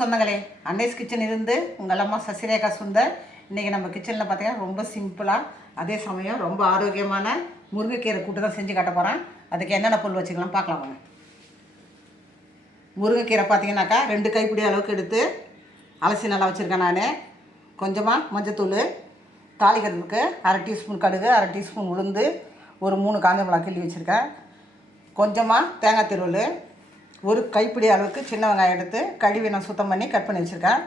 வணக்கம் சொந்தங்களே, அன்னைஸ் கிச்சன் இருந்து உங்கள் அம்மா சசிரேகா சுந்தர். இன்றைக்கி நம்ம கிச்சனில் பார்த்தீங்கன்னா ரொம்ப சிம்பிளாக அதே சமயம் ரொம்ப ஆரோக்கியமான முருங்கைக்கீரை கூட்டு தான் செஞ்சு காட்ட போகிறேன். அதுக்கு என்னென்ன பொருள் வச்சுக்கலாம் பார்க்கலாம் வாங்க. முருங்கைக்கீரை பார்த்தீங்கன்னாக்கா 2 கைப்பிடி அளவுக்கு எடுத்து அலசி நல்லா வச்சுருக்கேன். நான் கொஞ்சமாக மஞ்சத்தூள், தாளிக்கிறதுக்கு 1/2 டீஸ்பூன் கடுகு, 1/2 டீஸ்பூன் உளுந்து, ஒரு 3 காஞ்ச மிளகாய் கிள்ளி வச்சுருக்கேன். கொஞ்சமாக தேங்காய் திருவல், ஒரு கைப்பிடி அளவுக்கு சின்ன வெங்காயம் எடுத்து கழுவி நான் சுத்தம் பண்ணி கட் பண்ணி வச்சுருக்கேன்.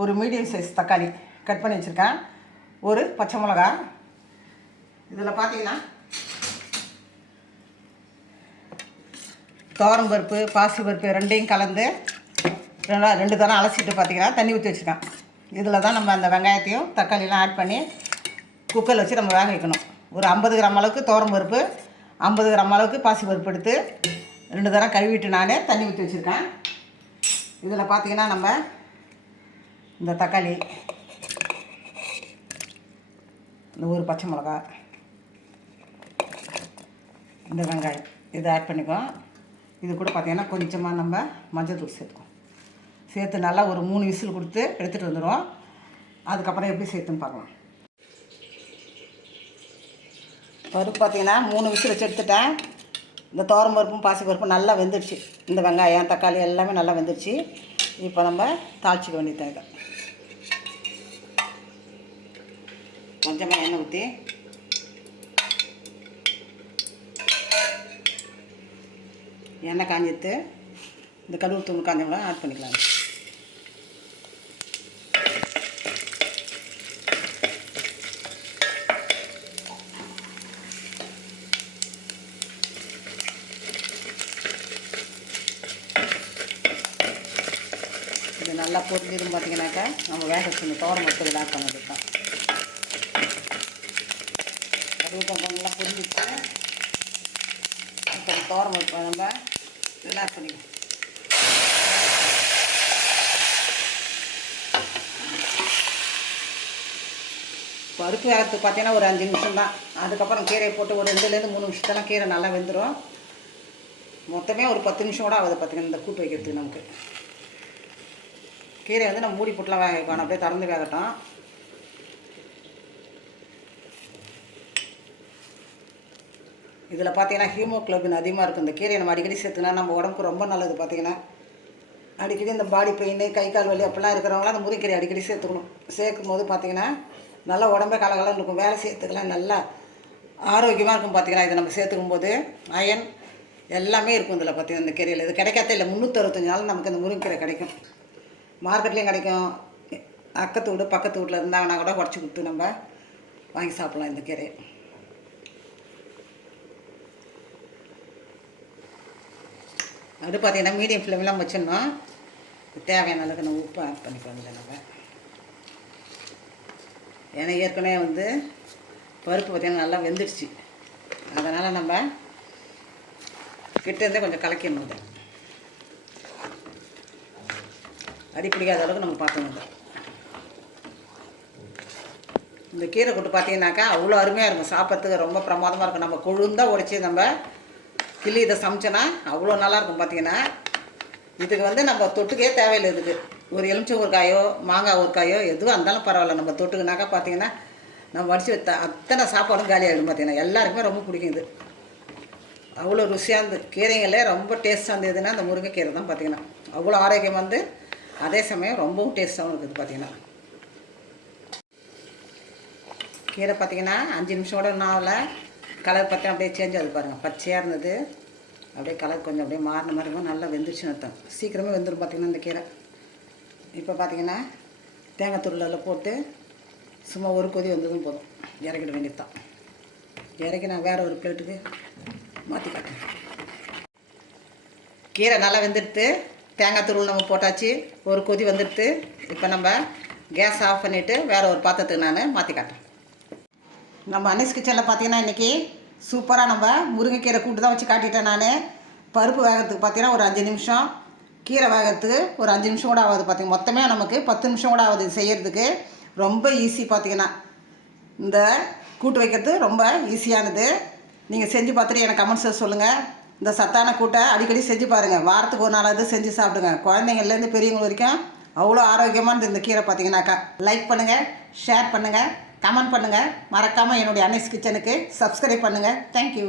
ஒரு மீடியம் சைஸ் தக்காளி கட் பண்ணி வச்சுருக்கேன். ஒரு பச்சை மிளகா. இதில் பார்த்தீங்கன்னா துவரம் பருப்பு, பாசி பருப்பு ரெண்டையும் கலந்து 2 தரம் அலசிட்டு பார்த்தீங்கன்னா தண்ணி ஊற்றி வச்சுருக்கேன். இதில் தான் நம்ம அந்த வெங்காயத்தையும் தக்காளியெலாம் ஆட் பண்ணி குக்கரில் வச்சு நம்ம வேக வைக்கணும். ஒரு 50 கிராம் அளவுக்கு துவரம் பருப்பு, 50 கிராம் அளவுக்கு பாசி பருப்பு எடுத்து 2 தரம் கழுவிட்டு நான் தண்ணி ஊற்றி வச்சுருக்கேன். இதில் பார்த்தீங்கன்னா நம்ம இந்த தக்காளி, இந்த ஒரு பச்சை மிளகா, இந்த வெங்காயம் இதை ஆட் பண்ணிக்குவோம். இது கூட பார்த்திங்கன்னா கொஞ்சமாக நம்ம மஞ்சள் தூள் சேர்த்துக்குவோம். சேர்த்து நல்லா ஒரு 3 விசில் கொடுத்து எடுத்துகிட்டு வந்துடுவோம். அதுக்கப்புறம் எப்படி சேர்த்துன்னு பார்க்கலாம். பருப்பு பார்த்திங்கன்னா 3 விசில் வச்சு எடுத்துட்டேன். இந்த துவரம் பருப்பும் பாசி பருப்பும் நல்லா வெந்துடுச்சு. இந்த வெங்காயம் தக்காளி எல்லாமே நல்லா வெந்துடுச்சு. இப்போ நம்ம தாளிச்சிக்க வேண்டியது இதை. கொஞ்சமாக எண்ணெய் ஊற்றி எண்ணெய் காஞ்சிட்டு இந்த கடுகு தூள் காஞ்சவங்களாம் ஆட் பண்ணிக்கலாம். இது நல்லா பொரிஞ்சிடும். பார்த்தீங்கன்னாக்கா நம்ம வேக வச்சு துவரம் பருப்பு ஆட் பண்ணது தான். அது கொஞ்சம் நல்லா பொரிஞ்சிச்சு. இப்போ துவரம் பருப்பு நம்ம இதெல்லாம் ஆட் பண்ணிக்கலாம். பருப்பு வேகிறதுக்கு பார்த்தீங்கன்னா ஒரு 5 நிமிஷம் தான். அதுக்கப்புறம் கீரையை போட்டு ஒரு 2லேருந்து 3 நிமிஷத்தெல்லாம் கீரை நல்லா வெந்துடும். மொத்தமே ஒரு 10 நிமிஷம் கூட ஆகுது பார்த்திங்கன்னா இந்த கூட்டு வைக்கிறதுக்கு. நமக்கு கீரை வந்து நம்ம மூடி போட்டுலாம் வேக வைக்கணும். அப்படியே திறந்து வேகட்டும். இதில் பார்த்தீங்கன்னா ஹீமோக்ளோபின் அதிகமாக இருக்கும். இந்த கீரையை நம்ம அடிக்கடி சேர்த்துனா நம்ம உடம்புக்கு ரொம்ப நல்லது. பார்த்திங்கன்னா அடிக்கடி இந்த பாடி பெயின், கை கால் வலி அப்படிலாம் இருக்கிறவங்களாம் அந்த முருங்கைக்கீரை அடிக்கடி சேர்த்துக்கணும். சேர்க்கும் போது பார்த்திங்கன்னா நல்லா உடம்பே கலகலன்னு இருக்கும். வேலை செய்யறதுக்கெல்லாம் நல்லா ஆரோக்கியமாக இருக்கும். பார்த்திங்கன்னா இதை நம்ம சேர்த்துக்கும் போது அயன் எல்லாமே இருக்கும் இதில். பார்த்திங்கன்னா இந்த கீரையில் இது கிடைக்காத இல்லை. 365 நாள் நமக்கு இந்த முருங்கைக்கீரை கிடைக்கும். மார்க்கெட்லேயும் கிடைக்கும். அக்கத்து வீடு பக்கத்து வீட்டில் இருந்தாங்கன்னா கூட உடச்சி கொடுத்து நம்ம வாங்கி சாப்பிட்லாம் இந்த கீரையை. அது பார்த்திங்கன்னா மீடியம் ஃப்ளேம்லாம் வச்சிடணும். தேவையான அளவுக்கு நம்ம உப்பு ஆட் பண்ணிக்கலாம். இதில் நம்ம ஏன்னா ஏற்கனவே வந்து பருப்பு பார்த்திங்கன்னா நல்லா வெந்துடுச்சு. அதனால் நம்ம கிட்டேருந்தே கொஞ்சம் கலக்கிடணும். இதை அடி பிடிக்காத அளவுக்கு நம்ம பார்க்கணும். இந்த கீரை கூட்டு பார்த்தீங்கன்னாக்கா அவ்வளோ அருமையாக இருக்கும். சாப்பிட்றதுக்கு ரொம்ப பிரமாதமாக இருக்கும். நம்ம கொழுந்தாக உடைச்சி நம்ம கிள்ளி இதை சமைச்சோன்னா அவ்வளோ நல்லாயிருக்கும். பார்த்தீங்கன்னா இதுக்கு வந்து நம்ம தொட்டுக்கே தேவையில்லை. இதுக்கு ஒரு எலுமிச்சை ஒரு காயோ மாங்காய் ஒரு காயோ எதுவும் இருந்தாலும் பரவாயில்ல. நம்ம தொட்டுக்குனாக்கா பார்த்தீங்கன்னா நம்ம வடித்து வைத்த அத்தனை சாப்பாடும் காலி ஆகிடும். பார்த்தீங்கன்னா எல்லாருக்குமே ரொம்ப பிடிக்கும். இது அவ்வளோ ருசியாக இருந்தது. கீரைங்களே ரொம்ப டேஸ்ட்டாக இருந்ததுன்னா அந்த முருங்கைக்கீரை தான். பார்த்தீங்கன்னா அவ்வளோ ஆரோக்கியம் வந்து அதே சமயம் ரொம்பவும் டேஸ்ட்டாகவும் இருக்குது. பார்த்திங்கன்னா கீரை பார்த்திங்கன்னா 5 நிமிஷம் கூட நாவில் கலர் பார்த்தா அப்படியே சேஞ்ச் ஆகுது. பாருங்கள் பச்சையாக இருந்தது அப்படியே கலர் கொஞ்சம் அப்படியே மாறின மாதிரி இருக்கும். நல்லா வெந்துருச்சுன்னு அர்த்தம். சீக்கிரமே வெந்துடும் பார்த்திங்கன்னா இந்த கீரை. இப்போ பார்த்திங்கன்னா தேங்காய் துருளில் போட்டு சும்மா ஒரு கொதி வந்ததும் போதும் இறக்கிட வேண்டியது தான். இறக்கி நான் வேறு ஒரு பிளேட்டுக்கு மாற்றி காட்டேன். கீரை நல்லா வெந்துடுத்து. தேங்காய் துருள் நம்ம போட்டாச்சு. ஒரு கொதி வந்துடுத்து. இப்போ நம்ம கேஸ் ஆஃப் பண்ணிவிட்டு வேறு ஒரு பாத்திரத்துக்கு நான் மாற்றி காட்டேன். நம்ம அன்னைஸ் கிச்சனில் பார்த்தீங்கன்னா இன்றைக்கி சூப்பராக நம்ம முருங்கைக்கீரை கூட்டு தான் வச்சு காட்டிட்டேன். நான் பருப்பு வேகிறதுக்கு பார்த்தீங்கன்னா ஒரு 5 நிமிஷம், கீரை வேகிறதுக்கு ஒரு 5 நிமிஷம் கூட ஆகுது. பார்த்திங்க மொத்தமே நமக்கு 10 நிமிஷம் கூட ஆகுது செய்கிறதுக்கு. ரொம்ப ஈஸி. பார்த்திங்கன்னா இந்த கூட்டு வைக்கிறது ரொம்ப ஈஸியானது. நீங்கள் செஞ்சு பார்த்துட்டு எனக்கு கமெண்ட்ஸில் சொல்லுங்கள். இந்த சத்தான கூட்டை அடிக்கடி செஞ்சு பாருங்கள். வாரத்துக்கு ஒரு நாளாவது செஞ்சு சாப்பிடுங்க. குழந்தைங்கள்லேருந்து பெரியவங்க வரைக்கும் அவ்வளோ ஆரோக்கியமானது இந்த கீரை பார்த்தீங்கன்னாக்கா. லைக் பண்ணுங்கள், ஷேர் பண்ணுங்கள், கமெண்ட் பண்ணுங்கள். மறக்காமல் என்னுடைய அன்னைஸ் கிச்சனுக்கு சப்ஸ்கிரைப் பண்ணுங்கள். தேங்க்யூ.